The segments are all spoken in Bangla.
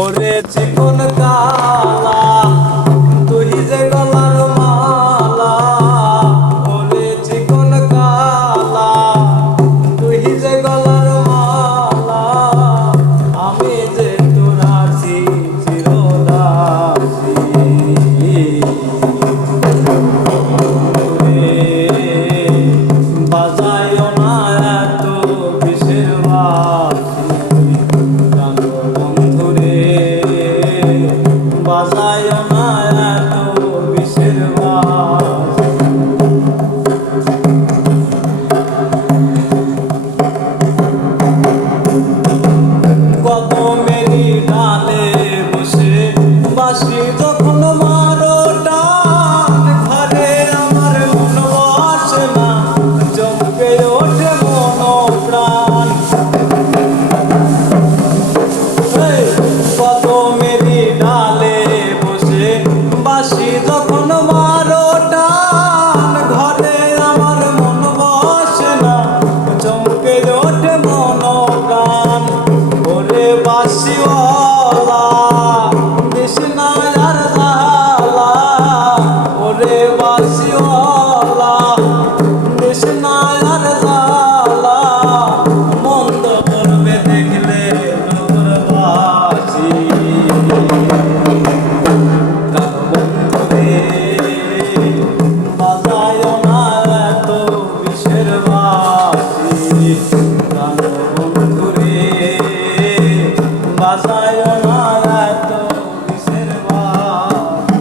ওরে চিকন কালা তুই যে গলার মালা, ওরে চিকন কালা তুই যে গলার মালা, আমি যে তোর আছি চিরদাসী। বাজায় না এত কিসের বাঁশি, বাজায় না এত কিসের বাঁশি। কদমেরই ডালে বসে বাঁশি যখন মারো টান, ঘরে আমার মন বসে না, চমকে ওঠে মন প্রাণ। কদমেরই ডালে বসে বাঁশি যখন মারো টান, ঘরে আমার মন বসে না, চমকে ওঠে মন প্রাণ। ওরে বাঁশিওয়ালা দিস না আর জ্বালা, ওরে বাঁশিওয়ালা দিস না আর জ্বালা, মন্দ করবে দেখলে নূর বাঁশি। বাজায় না এত কিসের বাঁশি, বন্ধুরে বাজায় না এত কিসের বাঁশি।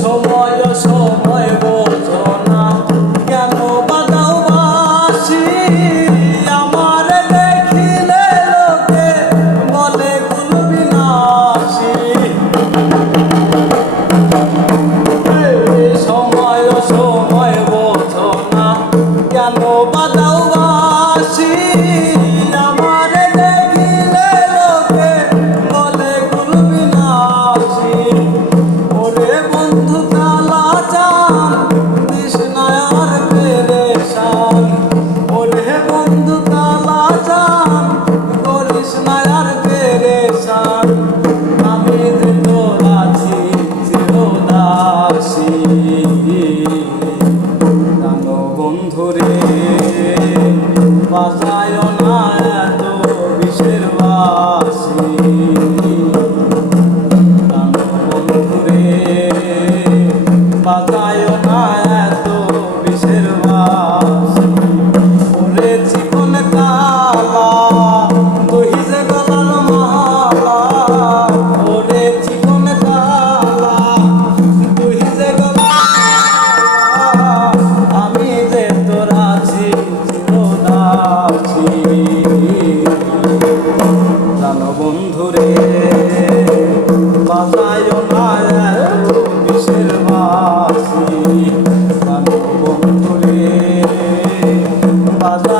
সময় সময় বোঝো না কেন বাজাও বাঁশি, আমার দেখিলে লোকে বলে কুলবিনাশী। সময় সময় বোঝো না কেন বাজাও বাঁশি, আমার দেখিলে লোকে বলে কুলবিনাশী। ওরে বন্ধু কালা চান দিস না আর পেরেশান, ওরে বন্ধু কালা চান করিস না আর পেরেশান, আমি যে তোর আছি চিরদাসী। জানো বন্ধুরে বাজায় না এত কিসের বাঁশি, জানো বন্ধুরে বাজায় না এত কিসের বাঁশি। ওরে চিকন কালা তুই যে গলার মালা, ওরে চিকন কালা তুই যে গলার মালা, আমি যে তোর আছি চিরদাসী। জানো বন্ধুরে বাজায় না এত কিসের বাঁশি, জানো বন্ধুরে বাজায়